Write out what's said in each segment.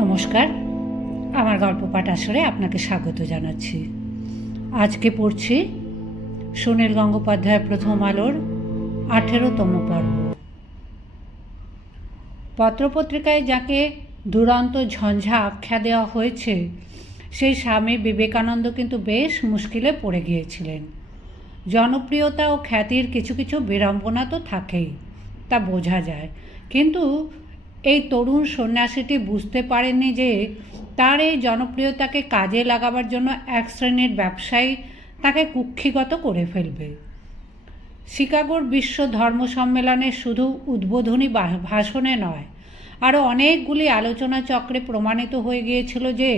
নমস্কার। আমার গল্প পাঠ আসরে আপনাকে স্বাগত জানাচ্ছি। আজকে পড়ছি সুনীল গঙ্গোপাধ্যায়ের প্রথম আলোর আঠেরোতম পর্ব। পত্রপত্রিকায় যাকে দুরন্ত ঝঞ্ঝা আখ্যা দেওয়া হয়েছে, সেই স্বামী বিবেকানন্দ কিন্তু বেশ মুশকিলে পড়ে গিয়েছিলেন। জনপ্রিয়তা ও খ্যাতির কিছু কিছু বিড়ম্বনা তো থাকেই, তা বোঝা যায়। কিন্তু এই তরুণ সন্ন্যাসীটি বুঝতে পারেননি যে তার এই জনপ্রিয়তাকে কাজে লাগাবার জন্য এক শ্রেণির ব্যবসায়ী তাকে কুক্ষিগত করে ফেলবে। শিকাগোর বিশ্ব ধর্ম সম্মেলনে শুধু উদ্বোধনী ভাষণে নয়, আরও অনেকগুলি আলোচনা চক্রে প্রমাণিত হয়ে গিয়েছিল যে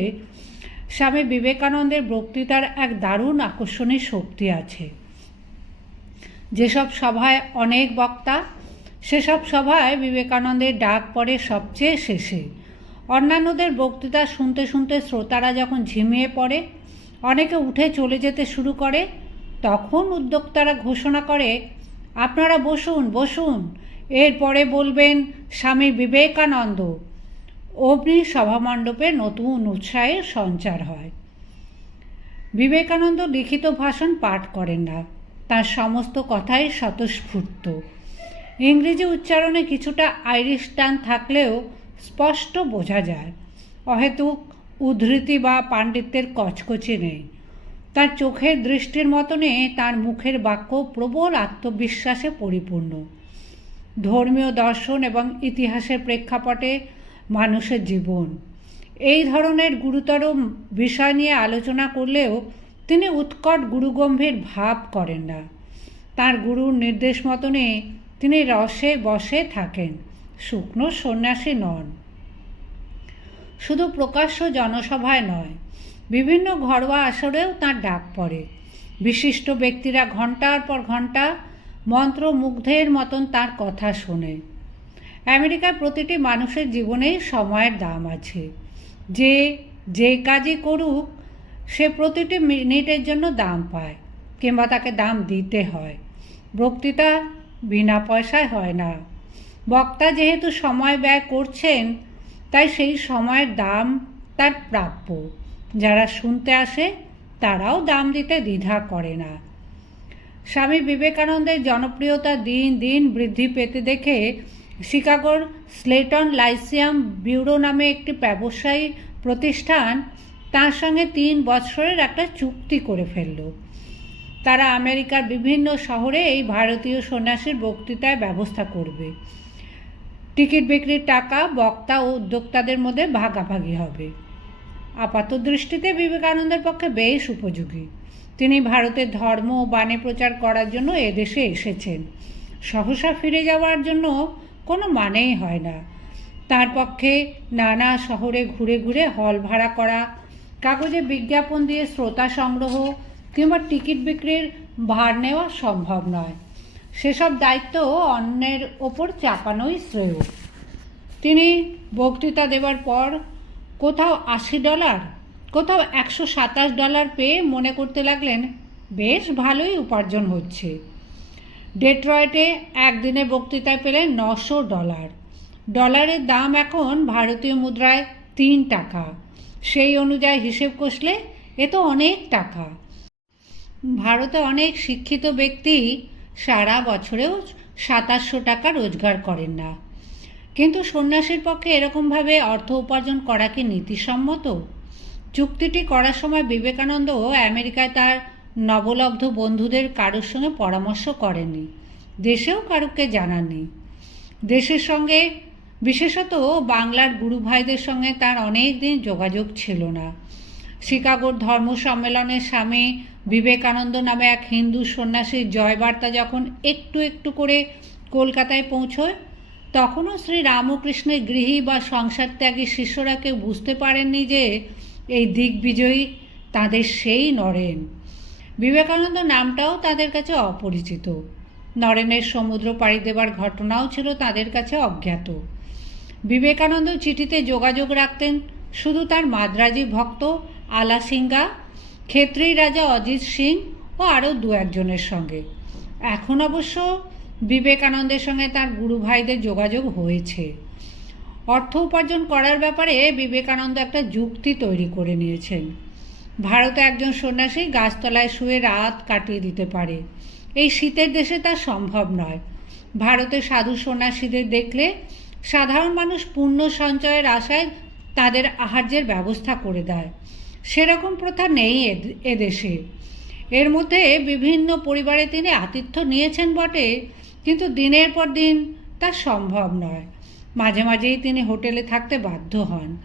স্বামী বিবেকানন্দের বক্তৃতার এক দারুণ আকর্ষণীয় শক্তি আছে। যেসব সভায় অনেক বক্তা সেসব সভায় বিবেকানন্দের ডাক পড়ে সবচেয়ে শেষে। অন্যান্যদের বক্তৃতা শুনতে শুনতে শ্রোতারা যখন ঝিমিয়ে পড়ে, অনেকে উঠে চলে যেতে শুরু করে, তখন উদ্যোক্তারা ঘোষণা করে, আপনারা বসুন বসুন। এরপরে বলবেন, স্বামী বিবেকানন্দ। অগ্নি সভামণ্ডপে নতুন উৎসাহের সঞ্চার হয়। বিবেকানন্দ লিখিত ভাষণ পাঠ করেন না, তার সমস্ত কথাই স্বতঃস্ফূর্ত। ইংরেজি উচ্চারণে কিছুটা আইরিশ টান থাকলেও স্পষ্ট বোঝা যায়। অহেতুক উদ্ধৃতি বা পাণ্ডিত্যের কচকচি নেই। তার চোখের দৃষ্টির মতনে তার মুখের বাক্য প্রবল আত্মবিশ্বাসে পরিপূর্ণ। ধর্মীয় দর্শন এবং ইতিহাসের প্রেক্ষাপটে মানুষের জীবন। এই ধরনের গুরুতর বিষয় নিয়ে আলোচনা করলেও তিনি উৎকট গুরুগম্ভীর ভাব করেন না। তার গুরুর নির্দেশ মতনে তিনি রসে বসে থাকেন। শুকনো সন্ন্যাসী নন। শুধু প্রকাশ্য জনসভায় নয়, বিভিন্ন ঘরোয়া আসরেও তার ডাক পড়ে। বিশিষ্ট ব্যক্তিরা ঘণ্টার পর ঘণ্টা মন্ত্রমুগ্ধের মতন তার কথা শোনে। আমেরিকার প্রতিটি মানুষের জীবনেই সময়ের দাম আছে। যে যে কাজই করুক, সে প্রতিটি মিনিটের জন্য দাম পায়, কিংবা তাকে দাম দিতে হয়। বক্তৃতা বিনা পয়সায় হয় না। বক্তা যেহেতু সময় ব্যয় করছেন, তাই সেই সময়ের দাম তার প্রাপ্য। যারা শুনতে আসে, তারাও দাম দিতে দ্বিধা করে না। স্বামী বিবেকানন্দের জনপ্রিয়তা দিন দিন বৃদ্ধি পেতে দেখে শিকাগোর স্লেটন লাইসিয়াম ব্যুরো নামে একটি ব্যবসায়ী প্রতিষ্ঠান তার সঙ্গে তিন বছরের একটা চুক্তি করে ফেলল। তারা আমেরিকার বিভিন্ন শহরে এই ভারতীয় সন্ন্যাসীর বক্তৃতায় ব্যবস্থা করবে। টিকিট বিক্রির টাকা বক্তা ও উদ্যোক্তাদের মধ্যে ভাগাভাগি হবে। আপাত দৃষ্টিতে বিবেকানন্দের পক্ষে বেশ উপযোগী। তিনি ভারতের ধর্ম ও বাণী প্রচার করার জন্য এদেশে এসেছেন। সহসা ফিরে যাওয়ার জন্য কোনো মানেই হয় না। তার পক্ষে নানা শহরে ঘুরে ঘুরে হল ভাড়া করা, কাগজে বিজ্ঞাপন দিয়ে শ্রোতা সংগ্রহ কিংবা টিকিট বিক্রির ভার নেওয়া সম্ভব নয়। সেসব দায়িত্ব অন্যের ওপর চাপানোই শ্রেয়। তিনি বক্তৃতা দেওয়ার পর কোথাও আশি ডলার, কোথাও একশো সাতাশ ডলার পেয়ে মনে করতে লাগলেন, বেশ ভালোই উপার্জন হচ্ছে। ডেট্রয়েটে একদিনে বক্তৃতায় পেলেন নশো ডলার। ডলারের দাম এখন ভারতীয় মুদ্রায় তিন টাকা। সেই অনুযায়ী হিসেব কষলে এ তো অনেক টাকা। ভারতে অনেক শিক্ষিত ব্যক্তি সারা বছরেও সাতাশশো টাকা রোজগার করেন না। কিন্তু সন্ন্যাসীর পক্ষে এরকমভাবে অর্থ উপার্জন করা কি নীতিসম্মত? চুক্তিটি করার সময় বিবেকানন্দ আমেরিকায় তার নবলব্ধ বন্ধুদের কারোর সঙ্গে পরামর্শ করেননি। দেশেও কারুকে জানাননি। দেশের সঙ্গে, বিশেষত বাংলার গুরু ভাইদের সঙ্গে তার অনেক দিন যোগাযোগ ছিল না। শিকাগোর ধর্ম সম্মেলনে স্বামী বিবেকানন্দ নামে এক হিন্দু সন্ন্যাসীর জয়বার্তা যখন একটু একটু করে কলকাতায় পৌঁছয়, তখনও শ্রী রামকৃষ্ণের গৃহী বা সংসার ত্যাগী শিষ্যরা কেউ বুঝতে পারেননি যে এই দিগ্বিজয়ী তাদের সেই নরেন। বিবেকানন্দ নামটাও তাদের কাছে অপরিচিত। নরেনের সমুদ্র পাড়ি দেবার ঘটনাও ছিল তাদের কাছে অজ্ঞাত। বিবেকানন্দ চিঠিতে যোগাযোগ রাখতেন, শুধু তার মাদ্রাজি ভক্ত আলা সিংহা ক্ষেত্রী রাজা অজিত সিং ও আরও দু একজনের সঙ্গে। এখন অবশ্য বিবেকানন্দের সঙ্গে তার গুরু ভাইদের যোগাযোগ হয়েছে। অর্থ উপার্জন করার ব্যাপারে বিবেকানন্দ একটা যুক্তি তৈরি করে নিয়েছেন। ভারতে একজন সন্ন্যাসী গাছতলায় শুয়ে রাত কাটিয়ে দিতে পারে। এই শীতের দেশে তা সম্ভব নয়। ভারতে সাধু সন্ন্যাসীদের দেখলে সাধারণ মানুষ পুণ্য সঞ্চয়ের আশায় তাদের আহার্যের ব্যবস্থা করে দেয়। সেরকম প্রথা নেই এদ- এদেশে এর মধ্যে বিভিন্ন পরিবারে তিনি আতিথ্য নিয়েছেন বটে, কিন্তু দিনের পর দিন তা সম্ভব নয়। মাঝে মাঝেই তিনি হোটেলে থাকতে বাধ্য হন।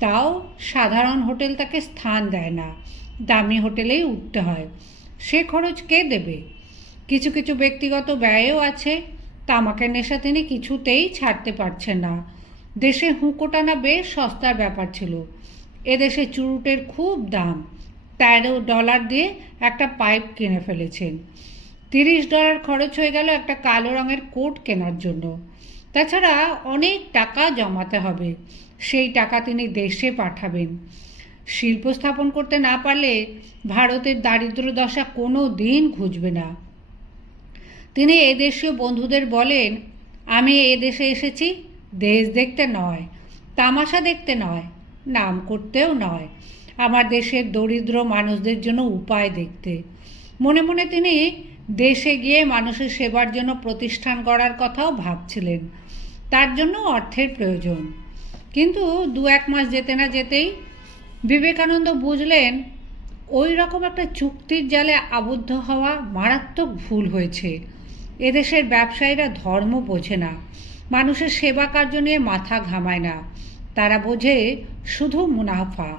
তাও সাধারণ হোটেল তাকে স্থান দেয় না। দামি হোটেলেই উঠতে হয়। সে খরচ কে দেবে? কিছু কিছু ব্যক্তিগত ব্যয়ও আছে। তামাকের নেশা তিনি কিছুতেই ছাড়তে পারছেন না। দেশে হুঁকোটানা বেশ সস্তার ব্যাপার ছিল। এদেশে চুরুটের খুব দাম। তেরো ডলার দিয়ে একটা পাইপ কিনে ফেলেছেন। তিরিশ ডলার খরচ হয়ে গেল একটা কালো রঙের কোট কেনার জন্য। তাছাড়া অনেক টাকা জমাতে হবে। সেই টাকা তিনি দেশে পাঠাবেন। শিল্প স্থাপন করতে না পারলে ভারতের দারিদ্র দশা কোনো দিন ঘুচবে না। তিনি এদেশীয় বন্ধুদের বলেন, আমি এদেশে এসেছি, দেশ দেখতে নয়, তামাশা দেখতে নয় নাম করতেও নয়। আমার দেশের দরিদ্র মানুষদের জন্য উপায় দেখতে। মনে মনে তিনি দেশে গিয়ে মানুষের সেবার জন্য প্রতিষ্ঠান গড়ার কথাও ভাবছিলেন। তার জন্য অর্থের প্রয়োজন। কিন্তু দু এক মাস যেতে না যেতেই বিবেকানন্দ বুঝলেন, ওই রকম একটা চুক্তির জালে আবদ্ধ হওয়া মারাত্মক ভুল হয়েছে। এদেশের ব্যবসায়ীরা ধর্ম বোঝে না। মানুষের সেবা কার্য নিয়ে মাথা ঘামায় না। তারা বোঝে শুধু মুনাফা।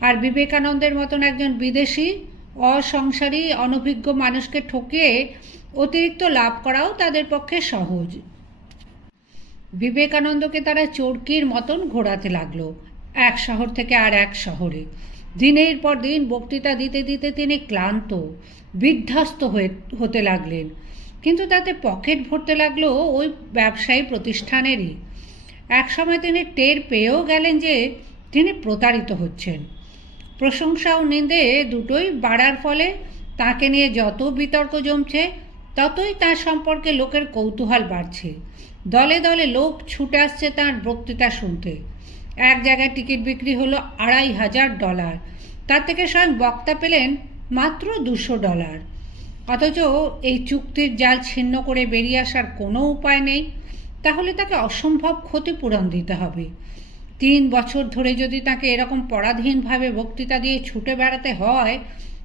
আর বিবেকানন্দের মতন একজন বিদেশি অসংসারী, অনভিজ্ঞ মানুষকে ঠকিয়ে অতিরিক্ত লাভ করাও তাদের পক্ষে সহজ। বিবেকানন্দকে তারা চরকির মতন ঘোরাতে লাগল, এক শহর থেকে আর এক শহরে। দিনের পর দিন বক্তৃতা দিতে দিতে তিনি ক্লান্ত, বিধ্বস্ত হয়ে, হতে লাগলেন। কিন্তু তাতে পকেট ভরতে লাগল ওই ব্যবসায়ী প্রতিষ্ঠানেরই। একসময় তিনি টের পেয়েও গেলেন যে তিনি প্রতারিত হচ্ছেন। প্রশংসা ও নিন্দে দুটোই বাড়ার ফলে তাকে নিয়ে যত বিতর্ক জমছে, ততই তার সম্পর্কে লোকের কৌতূহল বাড়ছে। দলে দলে লোক ছুটে আসছে তার বক্তৃতা শুনতে। এক জায়গায় টিকিট বিক্রি হলো আড়াই হাজার ডলার। তার থেকে স্বয়ং বক্তা পেলেন মাত্র দুশো ডলার। অথচ এই চুক্তির জাল ছিন্ন করে বেরিয়ে আসার কোনো উপায় নেই। তাহলে তাকে অসম্ভব ক্ষতিপূরণ দিতে হবে। তিন বছর ধরে যদি তাকে এরকম পরাধীনভাবে বক্তৃতা দিয়ে ছুটে বেড়াতে হয়,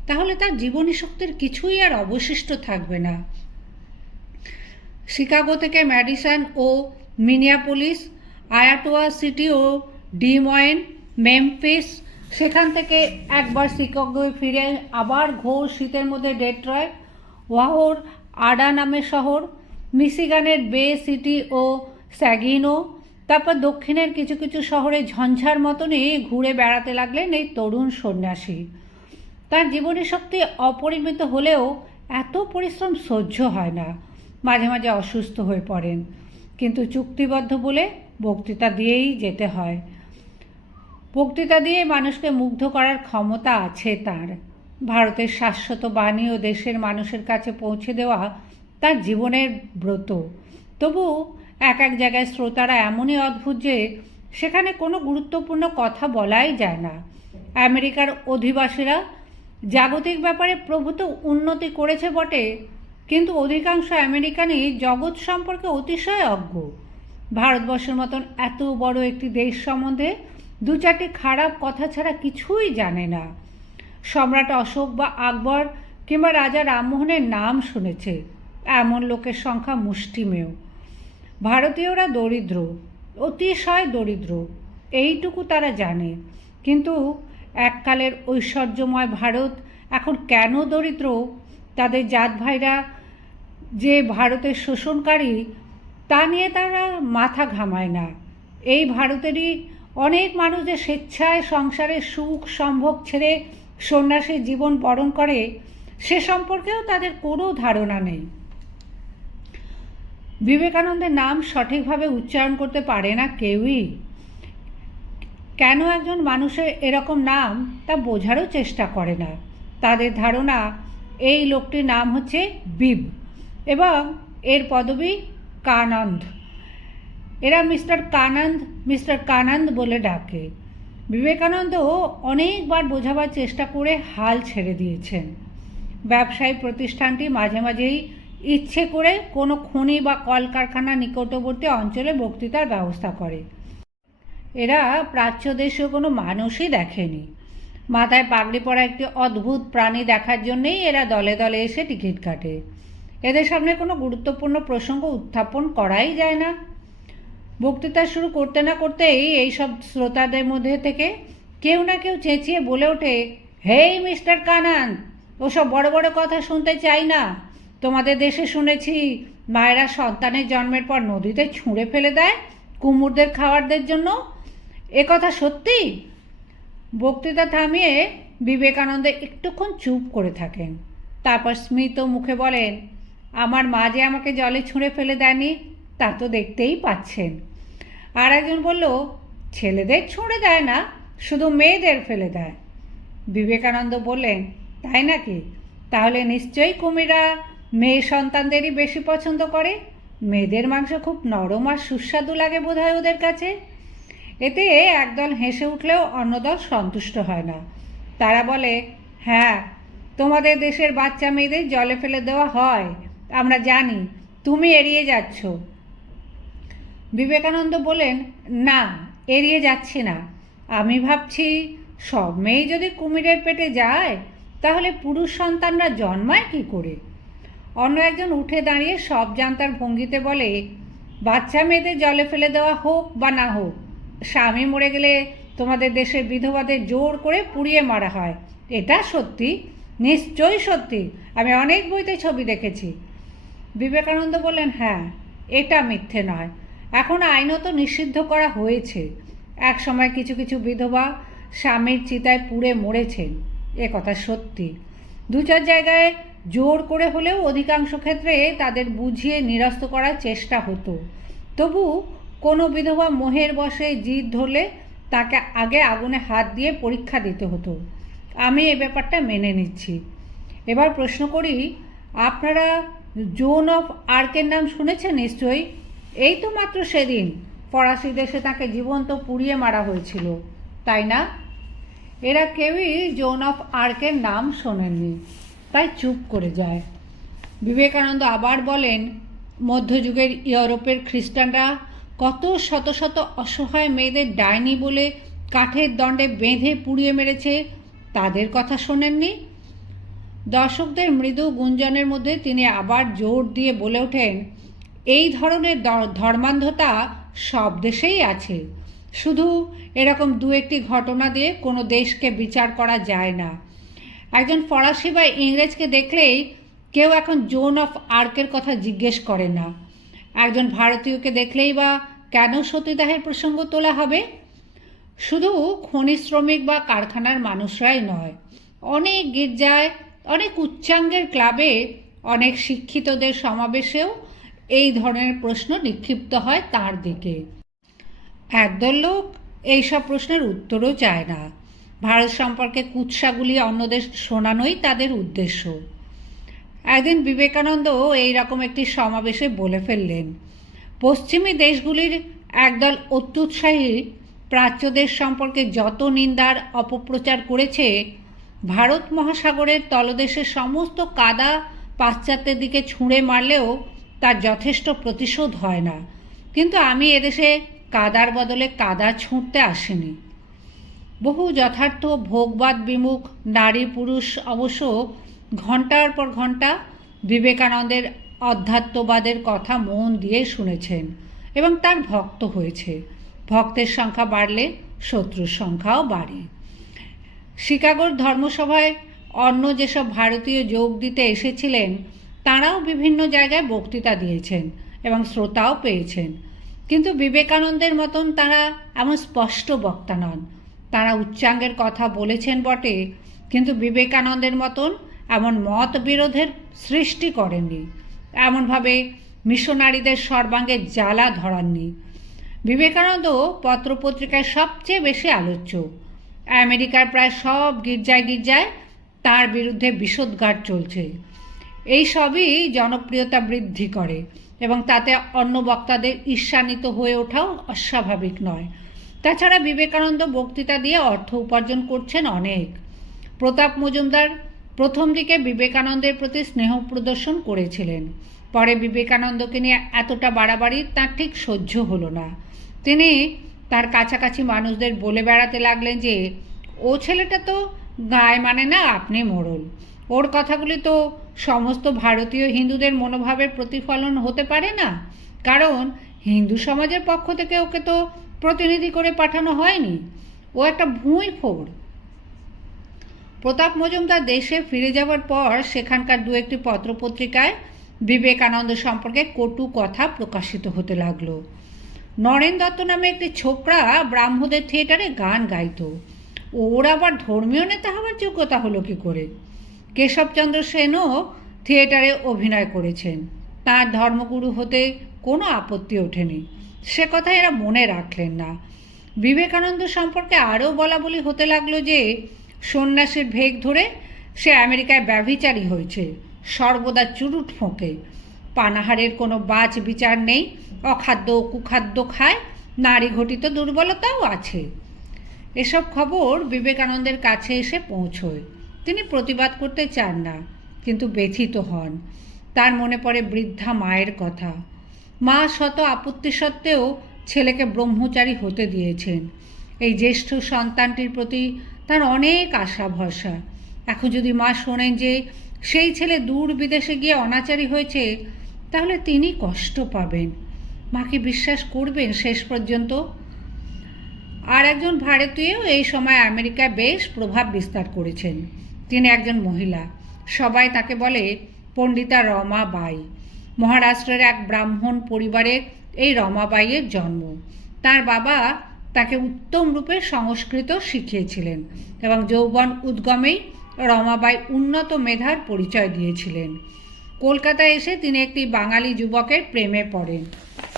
তাহলে তার জীবনী শক্তির কিছুই আর অবশিষ্ট থাকবে না। শিকাগো থেকে ম্যাডিসন ও মিনিয়াপোলিস, আয়াটোয়া সিটি ও ডিময়েন, মেমফিস, সেখান থেকে একবার শিকাগোয় ফিরে আবার ঘোর শীতের মধ্যে ডেট্রয়, ওয়াহোর আডা নামের শহর মিশিগানের বে সিটি ও স্যাগিনো, তারপর দক্ষিণের কিছু কিছু শহরে ঝঞ্ঝার মতনই ঘুরে বেড়াতে লাগলেন এই তরুণ সন্ন্যাসী। তার জীবনী শক্তি অপরিমিত হলেও এত পরিশ্রম সহ্য হয় না। মাঝে মাঝে অসুস্থ হয়ে পড়েন। কিন্তু চুক্তিবদ্ধ বলে বক্তৃতা দিয়েই যেতে হয়। বক্তৃতা দিয়ে মানুষকে মুগ্ধ করার ক্ষমতা আছে তার। ভারতের শাশ্বত বাণী ও দেশের মানুষের কাছে পৌঁছে দেওয়া তার জীবনের ব্রত। তবু এক এক জায়গায় শ্রোতারা এমনই অদ্ভুত যে, সেখানে কোনো গুরুত্বপূর্ণ কথা বলাই যায় না। আমেরিকার অধিবাসীরা জাগতিক ব্যাপারে প্রভূত উন্নতি করেছে বটে, কিন্তু অধিকাংশ আমেরিকানই জগৎ সম্পর্কে অতিশয় অজ্ঞ। ভারতবর্ষের মতন এত বড় একটি দেশ সম্বন্ধে দু চারটি খারাপ কথা ছাড়া কিছুই জানে না। সম্রাট অশোক বা আকবর কিংবা রাজা রামমোহনের নাম শুনেছে। এমন লোকের সংখ্যা মুষ্টিমেয়। ভারতীয়রা দরিদ্র, অতিশয় দরিদ্র, এইটুকু তারা জানে। কিন্তু এককালের ঐশ্বর্যময় ভারত এখন কেন দরিদ্র? তাদের জাত ভাইরা যে ভারতের শোষণকারী, তা নিয়ে তারা মাথা ঘামায় না। এই ভারতেরই অনেক মানুষ যে স্বেচ্ছায় সংসারের সুখ, সম্ভোগ ছেড়ে সন্ন্যাসীর জীবন বরণ করে, সে সম্পর্কেও তাদের কোনো ধারণা নেই। বিবেকানন্দের নাম সঠিকভাবে উচ্চারণ করতে পারে না কেউই। কেন একজন মানুষের এরকম নাম তা বোঝারও চেষ্টা করে না। তাদের ধারণা, এই লোকটির নাম হচ্ছে বিব এবং এর পদবী কানন্দ। এরা মিস্টার কানন্দ মিস্টার কানন্দ বলে ডাকে। বিবেকানন্দ অনেকবার বোঝাবার চেষ্টা করে হাল ছেড়ে দিয়েছেন। ব্যবসায়ী প্রতিষ্ঠানটি মাঝে মাঝেই ইচ্ছে করে কোনো খনি বা কলকারখানা নিকটবর্তী অঞ্চলে বক্তৃতার ব্যবস্থা করে। এরা প্রাচ্য দেশীয় কোনো মানুষই দেখেনি। মাথায় পাগড়ি পরা একটি অদ্ভুত প্রাণী দেখার জন্যেই এরা দলে দলে এসে টিকিট কাটে। এদের সামনে কোনো গুরুত্বপূর্ণ প্রসঙ্গ উত্থাপন করাই যায় না। বক্তৃতা শুরু করতে না করতেই এইসব শ্রোতাদের মধ্যে থেকে কেউ না কেউ চেঁচিয়ে বলে ওঠে, হেই মিস্টার কানান, ওসব বড় বড় কথা শুনতে চাই না। তোমাদের দেশে শুনেছি, মায়েরা সন্তানের জন্মের পর নদীতে ছুঁড়ে ফেলে দেয় কুমুরদের খাওয়ারদের জন্য। এ কথা সত্যি? বক্তৃতা থামিয়ে বিবেকানন্দ একটুক্ষণ চুপ করে থাকেন। তারপর স্মিত মুখে বলেন, আমার মা যে আমাকে জলে ছুঁড়ে ফেলে দেয়নি, তা তো দেখতেই পাচ্ছেন। আর একজন বলল, ছেলেদের ছুঁড়ে দেয় না, শুধু মেয়েদের ফেলে দেয়। বিবেকানন্দ বললেন, তাই নাকি? তাহলে নিশ্চয়ই কুমিরা মেয়ে সন্তানদেরই বেশি পছন্দ করে? মেয়েদের মাংস খুব নরম আর সুস্বাদু লাগে বোধহয় ওদের কাছে। এতে একদল হেসে উঠলেও অন্যদল সন্তুষ্ট হয় না। তারা বলে হ্যাঁ তোমাদের দেশের বাচ্চা মেয়েদের জলে ফেলে দেওয়া হয়। আমরা জানি, তুমি এড়িয়ে যাচ্ছ। বিবেকানন্দ বলেন না, এড়িয়ে যাচ্ছি না। আমি ভাবছি, সব মেয়ে যদি কুমিরের পেটে যায়, তাহলে পুরুষ সন্তানরা জন্মায় কি করে? অন্য একজন উঠে দাঁড়িয়ে সব জানতার ভঙ্গিতে বলে, বাচ্চা মেয়েদের জলে ফেলে দেওয়া হোক বা না হোক, স্বামী মরে গেলে তোমাদের দেশের বিধবাদের জোর করে পুড়িয়ে মারা হয়। এটা সত্যি? নিশ্চয়ই সত্যি। আমি অনেক বইতে ছবি দেখেছি। বিবেকানন্দ বললেন হ্যাঁ এটা মিথ্যে নয়। এখন আইনত নিষিদ্ধ করা হয়েছে। এক সময় কিছু কিছু বিধবা স্বামীর চিতায় পুড়ে মরেছেন এ কথা সত্যি। দু চার জায়গায় জোর করে হলেও অধিকাংশ ক্ষেত্রে তাদের বুঝিয়ে নিরস্ত করার চেষ্টা হতো। তবু কোনো বিধবা মোহের বসে জিদ ধরলে তাকে আগে আগুনে হাত দিয়ে পরীক্ষা দিতে হতো। আমি এ ব্যাপারটা মেনে নিচ্ছি। এবার প্রশ্ন করি, আপনারা জোন অফ আর্কের নাম শুনেছেন নিশ্চয়ই? এই তো মাত্র সেদিন ফরাসি দেশে তাকে জীবন্ত পুড়িয়ে মারা হয়েছিল, তাই না? এরা কেউই জোন অফ আর্কের নাম শোনেননি। তাই চুপ করে যায়। বিবেকানন্দ আবার বলেন, মধ্যযুগের ইউরোপের খ্রিস্টানরা কত শত শত অসহায় মেয়েদের ডাইনি বলে কাঠের দণ্ডে বেঁধে পুড়িয়ে মেরেছে, তাদের কথা শোনেননি? দর্শকদের মৃদু গুঞ্জনের মধ্যে তিনি আবার জোর দিয়ে বলে ওঠেন, এই ধরনের ধর্মান্ধতা সব দেশেই আছে। শুধু এরকম দু একটি ঘটনা দিয়ে কোনো দেশকে বিচার করা যায় না। একজন ফরাসি বা ইংরেজকে দেখলেই কেউ এখন জোন অফ আর্কের কথা জিজ্ঞেস করে না। একজন ভারতীয়কে দেখলেই বা কেন সতীদাহের প্রসঙ্গ তোলা হবে? শুধু খনি শ্রমিক বা কারখানার মানুষরাই নয়, অনেক গির্জায়, অনেক উচ্চাঙ্গের ক্লাবে অনেক শিক্ষিতদের সমাবেশেও এই ধরনের প্রশ্ন নিক্ষিপ্ত হয় তার দিকে। একদল লোক এইসব প্রশ্নের উত্তরও চায় না। ভারত সম্পর্কে কুৎসাগুলি অন্যদের শোনানোই তাদের উদ্দেশ্য। একদিন বিবেকানন্দ এই রকম একটি সমাবেশে বলে ফেললেন, পশ্চিমী দেশগুলির একদল অত্যুৎসাহী প্রাচ্যদেশ সম্পর্কে যত নিন্দার অপপ্রচার করেছে, ভারত মহাসাগরের তলদেশের সমস্ত কাদা পাশ্চাত্যের দিকে ছুঁড়ে মারলেও তার যথেষ্ট প্রতিশোধ হয় না। কিন্তু আমি এদেশে কাদার বদলে কাদা ছুঁড়তে আসিনি। বহু যথার্থ ভোগবাদ বিমুখ নারী পুরুষ অবশ্য ঘণ্টার পর ঘণ্টা বিবেকানন্দের অধ্যাত্মবাদের কথা মন দিয়ে শুনেছেন এবং তার ভক্ত হয়েছে। ভক্তের সংখ্যা বাড়লে শত্রুর সংখ্যাও বাড়ে। শিকাগোর ধর্মসভায় অন্য যেসব ভারতীয় যোগ দিতে এসেছিলেন, তাঁরাও বিভিন্ন জায়গায় বক্তৃতা দিয়েছেন এবং শ্রোতাও পেয়েছেন। কিন্তু বিবেকানন্দের মতন তারা এমন স্পষ্ট বক্তা নন। তারা উচ্চাঙ্গের কথা বলেছেন বটে, কিন্তু বিবেকানন্দের মতন এমন মত বিরোধের সৃষ্টি করেননি। এমনভাবে মিশনারিদের সর্বাঙ্গে জ্বালা ধরাননি। বিবেকানন্দ পত্রপত্রিকায় সবচেয়ে বেশি আলোচ্য। আমেরিকার প্রায় সব গির্জায় গির্জায় তার বিরুদ্ধে বিষোদ্গার চলছে। এই সবই জনপ্রিয়তা বৃদ্ধি করে এবং তাতে অন্য বক্তাদের ঈর্ষান্বিত হয়ে ওঠাও অস্বাভাবিক নয়। তাছাড়া বিবেকানন্দ বক্তৃতা দিয়ে অর্থ উপার্জন করছেন অনেক। প্রতাপ মজুমদার প্রথম দিকে বিবেকানন্দের প্রতি স্নেহ প্রদর্শন করেছিলেন। পরে বিবেকানন্দকে নিয়ে এতটা বাড়াবাড়ি তার ঠিক সহ্য হলো না। তিনি তার কাছাকাছি মানুষদের বলে বেড়াতে লাগলেন যে, ও ছেলেটা তো গায়ে মানে না, আপনি মোড়ল ওর কথাগুলি তো সমস্ত ভারতীয় হিন্দুদের মনোভাবের প্রতিফলন হতে পারে না। কারণ হিন্দু সমাজের পক্ষ থেকে ওকে তো প্রতিনিধি করে পাঠানো হয়নি। ও একটা ভুঁই ফোড় প্রতাপ মজুমদার দেশে ফিরে যাওয়ার পর সেখানকার দু একটি পত্রপত্রিকায় বিবেকানন্দ সম্পর্কে কটু কথা প্রকাশিত হতে লাগল। নরেন দত্ত নামে একটি ছোকরা ব্রাহ্মদের থিয়েটারে গান গাইত। ওর আবার ধর্মীয় নেতা হওয়ার যোগ্যতা হলো কি করে? কেশবচন্দ্র সেনও থিয়েটারে অভিনয় করেছেন। তার ধর্মগুরু হতে কোনো আপত্তি ওঠেনি। সে কথা এরা মনে রাখলেন না। বিবেকানন্দ সম্পর্কে আরও বলা বলি হতে লাগল যে, সন্ন্যাসীর ভেগ ধরে সে আমেরিকায় ব্যভিচারী হয়েছে, সর্বদা চুরুট ফোঁকে। পানাহারের কোনো বাজ বিচার নেই, অখাদ্য কুখাদ্য খায়, নারী ঘটিত দুর্বলতাও আছে। এসব খবর বিবেকানন্দের কাছে এসে পৌঁছয়। তিনি প্রতিবাদ করতে চান না, কিন্তু ব্যথিত হন। তার মনে পড়ে বৃদ্ধা মায়ের কথা। মা শত আপত্তি সত্ত্বেও ছেলেকে ব্রহ্মচারী হতে দিয়েছেন। এই জ্যেষ্ঠ সন্তানটির প্রতি তার অনেক আশা ভরসা। এখন যদি মা শোনেন যে সেই ছেলে দূর বিদেশে গিয়ে অনাচারী হয়েছে, তাহলে তিনি কষ্ট পাবেন। মাকে বিশ্বাস করবেন শেষ পর্যন্ত? আর একজন ভারতীয় এই সময় আমেরিকায় বেশ প্রভাব বিস্তার করেছেন। তিনি একজন মহিলা। সবাই তাকে বলে পণ্ডিতা রমা বাই মহারাষ্ট্রের এক ব্রাহ্মণ পরিবারের এই রমাবাইয়ের জন্ম। তার বাবা তাকে উত্তম রূপে সংস্কৃত শিখিয়েছিলেন এবং যৌবন উদ্গমেই রমাবাই উন্নত মেধার পরিচয় দিয়েছিলেন। কলকাতায় এসে তিনি একটি বাঙালি যুবকের প্রেমে পড়েন।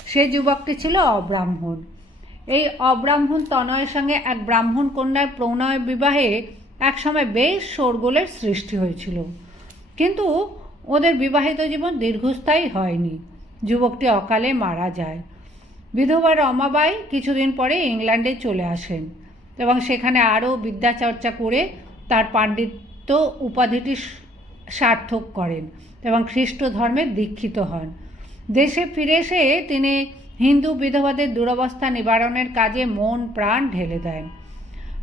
সে যুবকটি ছিল অব্রাহ্মণ। এই অব্রাহ্মণ তনয়ের সঙ্গে এক ব্রাহ্মণ কন্যার প্রণয় বিবাহে একসময় বেশ শোরগোলের সৃষ্টি হয়েছিল। কিন্তু ওদের বিবাহিত জীবন দীর্ঘস্থায়ী হয়নি। যুবকটি অকালে মারা যায়। বিধবা রমাবাই কিছুদিন পরে ইংল্যান্ডে চলে আসেন এবং সেখানে আরও বিদ্যাচর্চা করে তার পাণ্ডিত্য উপাধিটি সার্থক করেন এবং খ্রিস্ট ধর্মে দীক্ষিত হন। দেশে ফিরে এসে তিনি হিন্দু বিধবাদের দুরবস্থা নিবারণের কাজে মন প্রাণ ঢেলে দেন।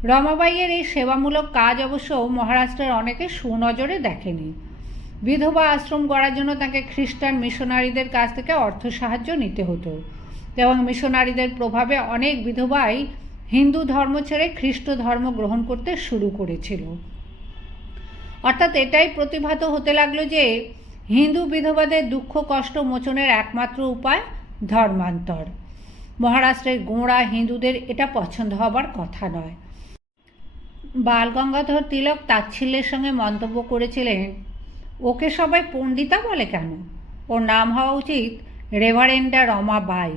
রমাবাইয়ের এই সেবামূলক কাজ অবশ্য মহারাষ্ট্রের অনেকে সুনজরে দেখেনি। বিধবা আশ্রম গড়ার জন্য তাকে খ্রিস্টান মিশনারিদের কাছ থেকে অর্থ সাহায্য নিতে হতো। এবং মিশনারিদের প্রভাবে অনেক বিধবাই হিন্দু ধর্ম ছেড়ে খ্রিস্ট ধর্ম গ্রহণ করতে শুরু করেছিল। অর্থাৎ এটাই প্রতিভাত হতে লাগল যে হিন্দু বিধবাদের দুঃখ, কষ্ট, মোচনের একমাত্র উপায় ধর্মান্তর। মহারাষ্ট্রের গোঁড়া হিন্দুদের এটা পছন্দ হবার কথা নয়। বাল গঙ্গাধর তিলক তাচ্ছিল্যের সঙ্গে মন্তব্য করেছিলেন ওকে সবাই পণ্ডিতা বলে কেন? ওর নাম হওয়া উচিত রেভারেন্ডা রমা বাই।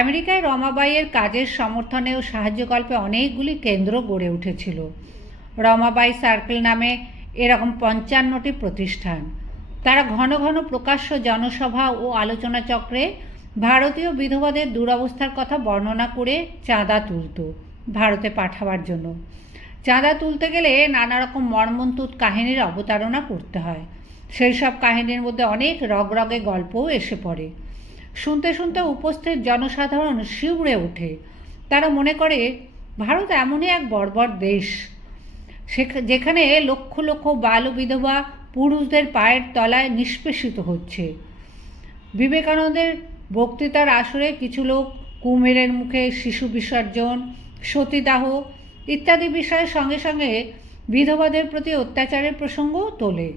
আমেরিকায় রমাবাইয়ের কাজের সমর্থনে ও সাহায্যকল্পে অনেকগুলি কেন্দ্র গড়ে উঠেছিল। রমাবাই সার্কেল নামে এরকম পঞ্চান্নটি প্রতিষ্ঠান। তারা ঘন ঘন প্রকাশ্য জনসভা ও আলোচনা চক্রে ভারতীয় বিধবাদের দুরবস্থার কথা বর্ণনা করে চাঁদা তুলত ভারতে পাঠাবার জন্য। চাঁদা তুলতে গেলে নানা রকম মর্মন্তুদ কাহিনীর অবতারণা করতে হয়। সেই সব কাহিনীর মধ্যে অনেক রগরগে গল্পও এসে পড়ে। শুনতে শুনতে উপস্থিত জনসাধারণ শিউড়ে ওঠে। তারা মনে করে, ভারত এমনই এক বর্বর দেশ। যেখানে লক্ষ লক্ষ বাল বিধবা পুরুষদের পায়ের তলায় নিষ্পেষিত হচ্ছে। বিবেকানন্দের বক্তৃতার আসরে কিছু লোক কুমেরের মুখে শিশু বিসর্জন, সতীদাহ ইত্যাদি বিষয়ের সঙ্গে সঙ্গে বিধবাদের প্রতি অত্যাচারের প্রসঙ্গও তোলে।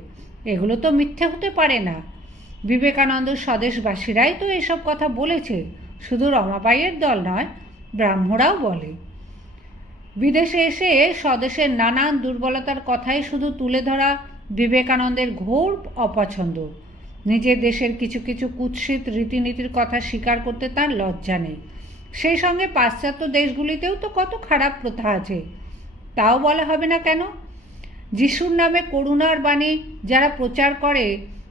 এগুলো তো মিথ্যে হতে পারে না। বিবেকানন্দ স্বদেশবাসীরাই তো এসব কথা বলেছে। শুধু রমাবাইয়ের দল নয়, ব্রাহ্মরাও বলে। বিদেশে এসে স্বদেশের নানান দুর্বলতার কথাই শুধু তুলে ধরা বিবেকানন্দের ঘোর অপছন্দ। নিজের দেশের কিছু কিছু কুৎসিত রীতিনীতির কথা স্বীকার করতে তার লজ্জা নেই। সেই সঙ্গে পাশ্চাত্য দেশগুলিতেও তো কত খারাপ প্রথা আছে। তাও বলা হবে না কেন? যিশুর নামে করুণার বাণী যারা প্রচার করে,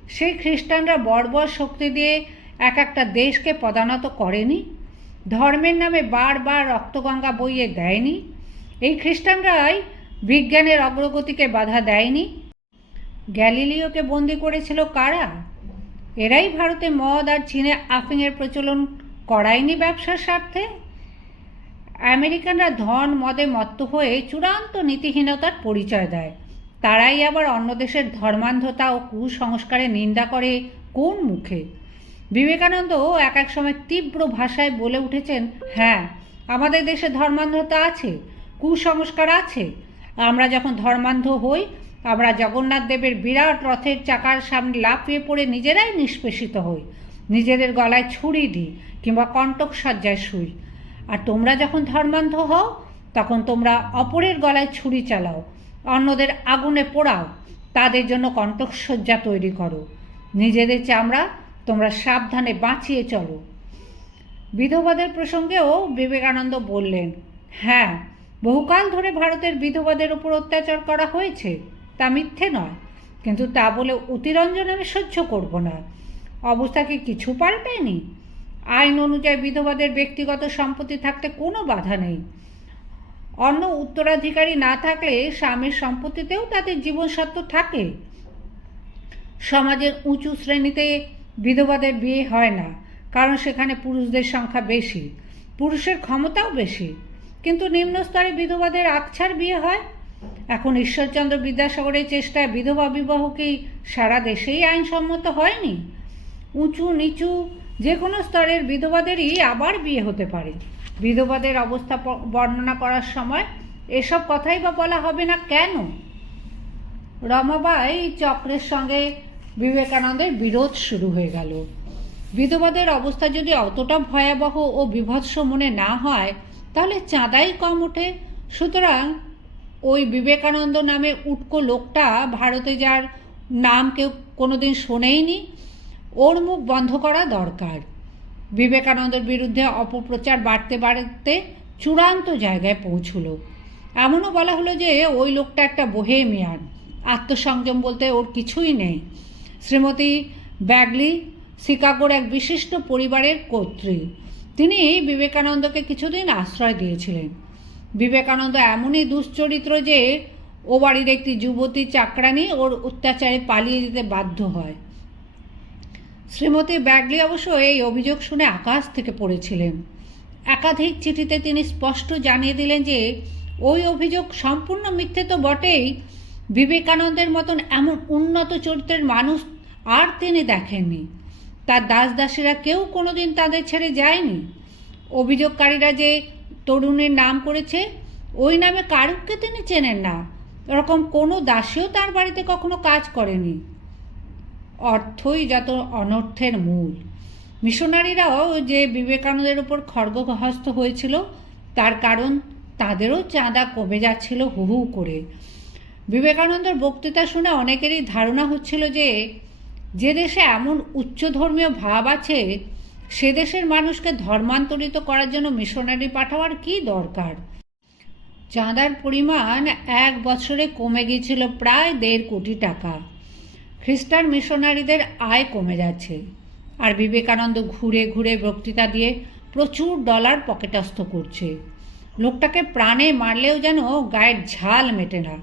সেই খ্রিস্টানরা বর্বর শক্তি দিয়ে এক একটা দেশকে পদানত করেনি? ধর্মের নামে বারবার রক্তগঙ্গা বইয়ে দেয়নি? এই খ্রিস্টানরাই বিজ্ঞানের অগ্রগতিকে বাধা দেয়নি? গ্যালিলিওকে বন্দি করেছিল কারা? এরাই ভারতে মদ আর চীনে আফিংয়ের প্রচলন করায়নি ব্যবসার স্বার্থে? আমেরিকানরা ধন, মদে মত্ত হয়ে চূড়ান্ত নীতিহীনতার পরিচয় দেয়। তারাই আবার অন্য দেশের ধর্মান্ধতা ও কুসংস্কারে নিন্দা করে কোন মুখে? বিবেকানন্দ এক এক সময় তীব্র ভাষায় বলে উঠেছেন হ্যাঁ আমাদের দেশে ধর্মান্ধতা আছে, কুসংস্কার আছে। আমরা যখন ধর্মান্ধ হই, আমরা জগন্নাথ দেবের বিরাট রথের চাকার সামনে লাফিয়ে পড়ে নিজেরাই নিষ্পেষিত হই, নিজেদের গলায় ছুরি দিই কিংবা কণ্টক সজ্জায় শুই। আর তোমরা যখন ধর্মান্ধ হও, তখন তোমরা অপরের গলায় ছুরি চালাও, অন্যদের আগুনে পোড়াও, তাদের জন্য কণ্ঠসজ্জা তৈরি করো। নিজেদের চামড়া তোমরা সাবধানে বাঁচিয়ে চলো। বিধবাদের প্রসঙ্গেও বিবেকানন্দ বললেন হ্যাঁ বহুকাল ধরে ভারতের বিধবাদের উপর অত্যাচার করা হয়েছে, তা মিথ্যে নয়, কিন্তু তা বলে অতিরঞ্জন আমি সহ্য করব না। অবস্থা কি কিছু পাল্টায়নি? আইন অনুযায়ী বিধবাদের ব্যক্তিগত সম্পত্তি থাকতে কোনো বাধা নেই। অন্য উত্তরাধিকারী না থাকলে স্বামীর সম্পত্তিতেও তাদের জীবনসত্ত্ব থাকে। সমাজের উঁচু শ্রেণীতে বিধবাদের বিয়ে হয় না, কারণ সেখানে পুরুষদের সংখ্যা বেশি, পুরুষের ক্ষমতাও বেশি। কিন্তু নিম্ন স্তরে বিধবাদের আকছার বিয়ে হয়। এখন ঈশ্বরচন্দ্র বিদ্যাসাগরের চেষ্টায় বিধবা বিবাহ কি সারা দেশেই আইনসম্মত হয়নি। উঁচু নিচু যে কোনো স্তরের বিধবাদেরই আবার বিয়ে হতে পারে। বিধবাদের অবস্থা বর্ণনা করার সময় এসব কথাই বা বলা হবে না কেন? রমাবাই চক্রের সঙ্গে বিবেকানন্দের বিরোধ শুরু হয়ে গেল। বিধবাদের অবস্থা যদি অতটা ভয়াবহ ও বিভৎস মনে না হয়, তাহলে চাঁদাই কম ওঠে। সুতরাং ওই বিবেকানন্দ নামে উটকো লোকটা ভারতে যার নাম কেউ কোনোদিন শোনেইনি ওর মুখ বন্ধ করা দরকার। বিবেকানন্দের বিরুদ্ধে অপপ্রচার বাড়তে বাড়তে চূড়ান্ত জায়গায় পৌঁছলো। এমনও বলা হলো যে ওই লোকটা একটা বোহেমিয়ান। আত্মসংযম বলতে ওর কিছুই নেই। শ্রীমতী ব্যাগলি শিকাগোর এক বিশিষ্ট পরিবারের কর্ত্রী। তিনি বিবেকানন্দকে কিছুদিন আশ্রয় দিয়েছিলেন। বিবেকানন্দ এমনই দুশ্চরিত্র যে ও বাড়ির একটি যুবতী চাকরানি ওর অত্যাচারে পালিয়ে যেতে বাধ্য হয়। শ্রীমতী ব্যাগলি অবশ্য এই অভিযোগ শুনে আকাশ থেকে পড়েছিলেন। একাধিক চিঠিতে তিনি স্পষ্ট জানিয়ে দিলেন যে, ওই অভিযোগ সম্পূর্ণ মিথ্যে তো বটেই। বিবেকানন্দের মতন এমন উন্নত চরিত্রের মানুষ আর তিনি দেখেননি। তার দাস দাসীরা কেউ কোনোদিন তাদের ছেড়ে যায়নি। অভিযোগকারীরা যে তরুণের নাম করেছে, ওই নামে কারুককে তিনি চেনেন না। এরকম কোনো দাসীও তার বাড়িতে কখনো কাজ করেনি। অর্থই যত অনর্থের মূল। মিশনারিরাও যে বিবেকানন্দের উপর খড়গহস্ত হয়েছিল, তার কারণ তাদেরও চাঁদা কমে যাচ্ছিল হু হু করে। বিবেকানন্দের বক্তৃতা শুনে অনেকেরই ধারণা হচ্ছিল যে যে দেশে এমন উচ্চ ধর্মীয় ভাব আছে, সে দেশের মানুষকে ধর্মান্তরিত করার জন্য মিশনারি পাঠাবার কী দরকার? চাঁদার পরিমাণ এক বছরে কমে গিয়েছিল প্রায় দেড় কোটি টাকা। খ্রিস্টান মিশনারিদের আয় কমে যাচ্ছে। আর বিবেকানন্দ ঘুরে ঘুরে বক্তৃতা দিয়ে প্রচুর ডলার পকেটস্থ করছে। লোকটাকে প্রাণে মারলেও যেন গায়ের ঝাল মেটে না।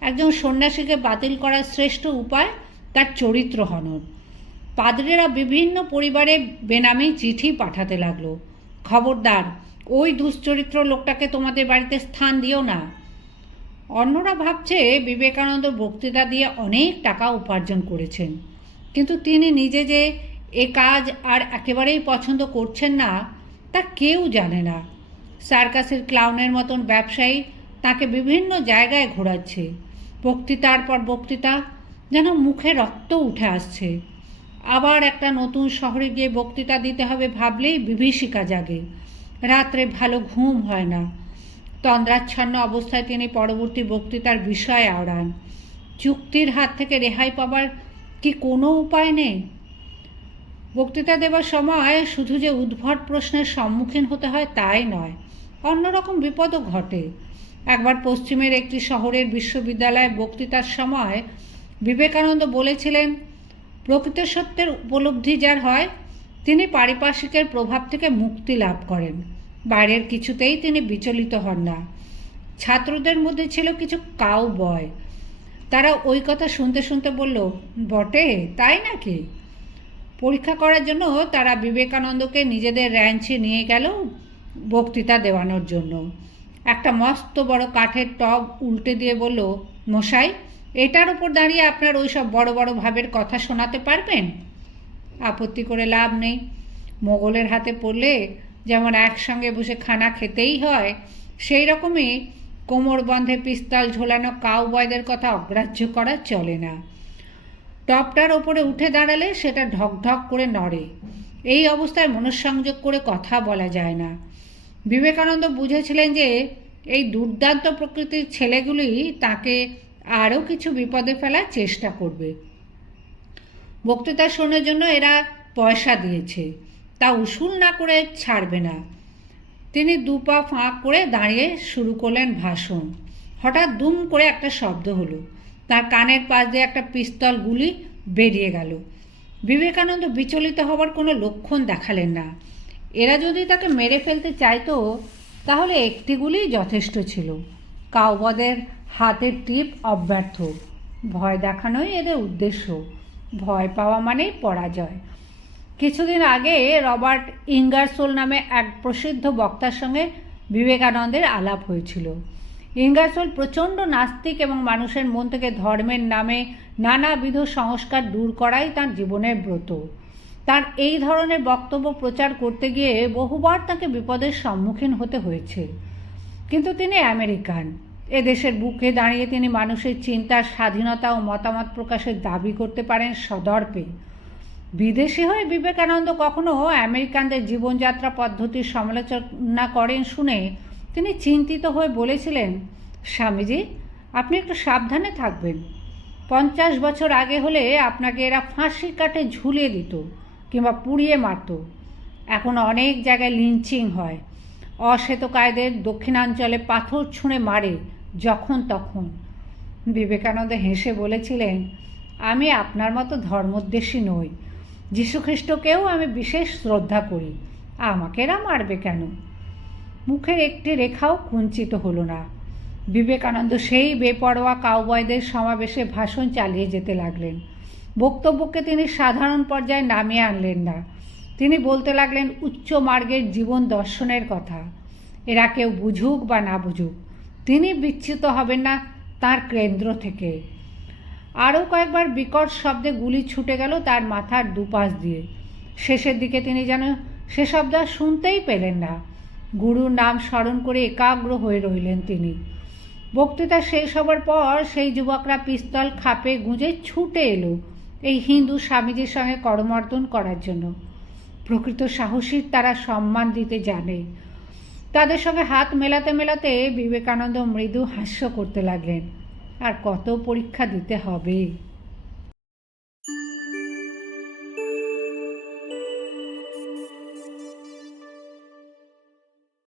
একজন সন্ন্যাসীকে বাতিল করার শ্রেষ্ঠ উপায় তার চরিত্র হনন। পাদ্রেরা বিভিন্ন পরিবারে বেনামি চিঠি পাঠাতে লাগল। খবরদার, ওই দুশ্চরিত্র লোকটাকে তোমাদের বাড়িতে স্থান দিও না। অন্যরা ভাবছে বিবেকানন্দ বক্তৃতা দিয়ে অনেক টাকা উপার্জন করেছেন। কিন্তু তিনি নিজে যে এ কাজ আর একেবারেই পছন্দ করছেন না, তা কেউ জানে না। সার্কাসের ক্লাউনের মতন ব্যবসায়ী তাকে বিভিন্ন জায়গায় ঘোরাচ্ছে। বক্তৃতার পর বক্তৃতা যেন মুখে রক্ত উঠে আসছে। আবার একটা নতুন শহরে গিয়ে বক্তৃতা দিতে হবে ভাবলেই বিভীষিকা জাগে। রাত্রে ভালো ঘুম হয় না। তন্দ্রাচ্ছন্ন অবস্থায় তিনি পরবর্তী বক্তৃতার বিষয় আওড়ান। চুক্তির হাত থেকে রেহাই পাবার কি কোনো উপায় নেই? বক্তৃতা দেওয়ার সময় শুধু যে উদ্ভট প্রশ্নের সম্মুখীন হতে হয় তাই নয়, অন্যরকম বিপদও ঘটে। একবার পশ্চিমের একটি শহরের বিশ্ববিদ্যালয়ে বক্তৃতার সময় বিবেকানন্দ বলেছিলেন, প্রকৃত সত্যের উপলব্ধি যার হয়, তিনি পারিপার্শ্বিকের প্রভাব থেকে মুক্তি লাভ করেন। বাইরের কিছুতেই তিনি বিচলিত হন না। ছাত্রদের মধ্যে ছিল কিছু কাউ বয় তারা ওই কথা শুনতে শুনতে বলল, বটে, তাই নাকি? পরীক্ষা করার জন্য তারা বিবেকানন্দকে নিজেদের র্যাঞ্চে নিয়ে গেল বক্তৃতা দেওয়ানোর জন্য। একটা মস্ত বড় কাঠের টব উল্টে দিয়ে বলল, মশাই, এটার উপর দাঁড়িয়ে আপনার ওই সব বড় বড় ভাবের কথা শোনাতে পারবেন? আপত্তি করে লাভ নেই। মোগলের হাতে পড়লে যেমন একসঙ্গে বসে খানা খেতেই হয়, সেই রকমই কোমর বন্ধে পিস্তল ঝোলানো কাউ বয়দের কথা অগ্রাহ্য করা চলে না। টপটার ওপরে উঠে দাঁড়ালে সেটা ঢকঢক করে নড়ে। এই অবস্থায় মনঃসংযোগ করে কথা বলা যায় না। বিবেকানন্দ বুঝেছিলেন যে এই দুর্দান্ত প্রকৃতির ছেলেগুলি তাকে আরও কিছু বিপদে ফেলার চেষ্টা করবে। বক্তৃতা শোনার জন্য এরা পয়সা দিয়েছে। তা উসুল না করে ছাড়বে না। তিনি দু পা ফাঁক করে দাঁড়িয়ে শুরু করলেন ভাষণ। হঠাৎ দুম করে একটা শব্দ হলো। তার কানের পাশ দিয়ে একটা পিস্তল গুলি বেরিয়ে গেল। বিবেকানন্দ বিচলিত হবার কোনো লক্ষণ দেখালেন না। এরা যদি তাকে মেরে ফেলতে চাইতো, তাহলে একটি গুলি যথেষ্ট ছিল। কাউবদের হাতের টিপ অব্যর্থ। ভয় দেখানোই এদের উদ্দেশ্য। ভয় পাওয়া মানেই পরাজয়। কিছুদিন আগে রবার্ট ইঙ্গারসোল নামে এক প্রসিদ্ধ বক্তার সঙ্গে বিবেকানন্দের আলাপ হয়েছিল। ইঙ্গারসোল প্রচণ্ড নাস্তিক এবং মানুষের মন থেকে ধর্মের নামে নানাবিধ সংস্কার দূর করাই তার জীবনের ব্রত। তার এই ধরনের বক্তব্য প্রচার করতে গিয়ে বহুবার তাকে বিপদের সম্মুখীন হতে হয়েছে। কিন্তু তিনি আমেরিকান। এদেশের বুকে দাঁড়িয়ে তিনি মানুষের চিন্তার স্বাধীনতা ও মতামত প্রকাশের দাবি করতে পারেন সদর্পে। বিদেশি হয়ে বিবেকানন্দ কখনো আমেরিকানদের জীবনযাত্রা পদ্ধতির সমালোচনা করেন শুনে তিনি চিন্তিত হয়ে বলেছিলেন, স্বামীজি, আপনি একটু সাবধানে থাকবেন। পঞ্চাশ বছর আগে হলে আপনাকে এরা ফাঁসি কাটে ঝুলিয়ে দিত কিংবা পুড়িয়ে মারত। এখন অনেক জায়গায় লিঞ্চিং হয়। অশ্বেতকায়দের দক্ষিণাঞ্চলে পাথর ছুঁড়ে মারে যখন তখন। বিবেকানন্দ হেসে বলেছিলেন, আমি আপনার মতো ধর্মোদ্দেশী নই। যীশুখ্রিস্টকেও আমি বিশেষ শ্রদ্ধা করি। আমাকে এরা মারবে কেন? মুখের একটি রেখাও কুঞ্চিত হলো না। বিবেকানন্দ সেই বেপরোয়া কাউবয়দের সমাবেশে ভাষণ চালিয়ে যেতে লাগলেন। বক্তব্যকে তিনি সাধারণ পর্যায়ে নামিয়ে আনলেন না। তিনি বলতে লাগলেন, উচ্চ মার্গের জীবন দর্শনের কথা। এরা কেউ বুঝুক বা না বুঝুক। তিনি বিচ্যুত হবেন না তার কেন্দ্র থেকে। আরও কয়েকবার বিকট শব্দে গুলি ছুটে গেল তার মাথার দুপাশ দিয়ে। শেষের দিকে তিনি যেন সে শব্দ শুনতেই পেলেন না। গুরুর নাম স্মরণ করে একাগ্র হয়ে রইলেন তিনি। বক্তৃতা শেষ হবার পর সেই যুবকরা পিস্তল খাপে গুঁজে ছুটে এলো এই হিন্দু স্বামীজির সঙ্গে করমর্দন করার জন্য। প্রকৃত সাহসীর তারা সম্মান দিতে জানে। তাদের সঙ্গে হাত মেলাতে মেলাতে বিবেকানন্দ মৃদু হাস্য করতে লাগলেন। আর কত পরীক্ষা দিতে হবে?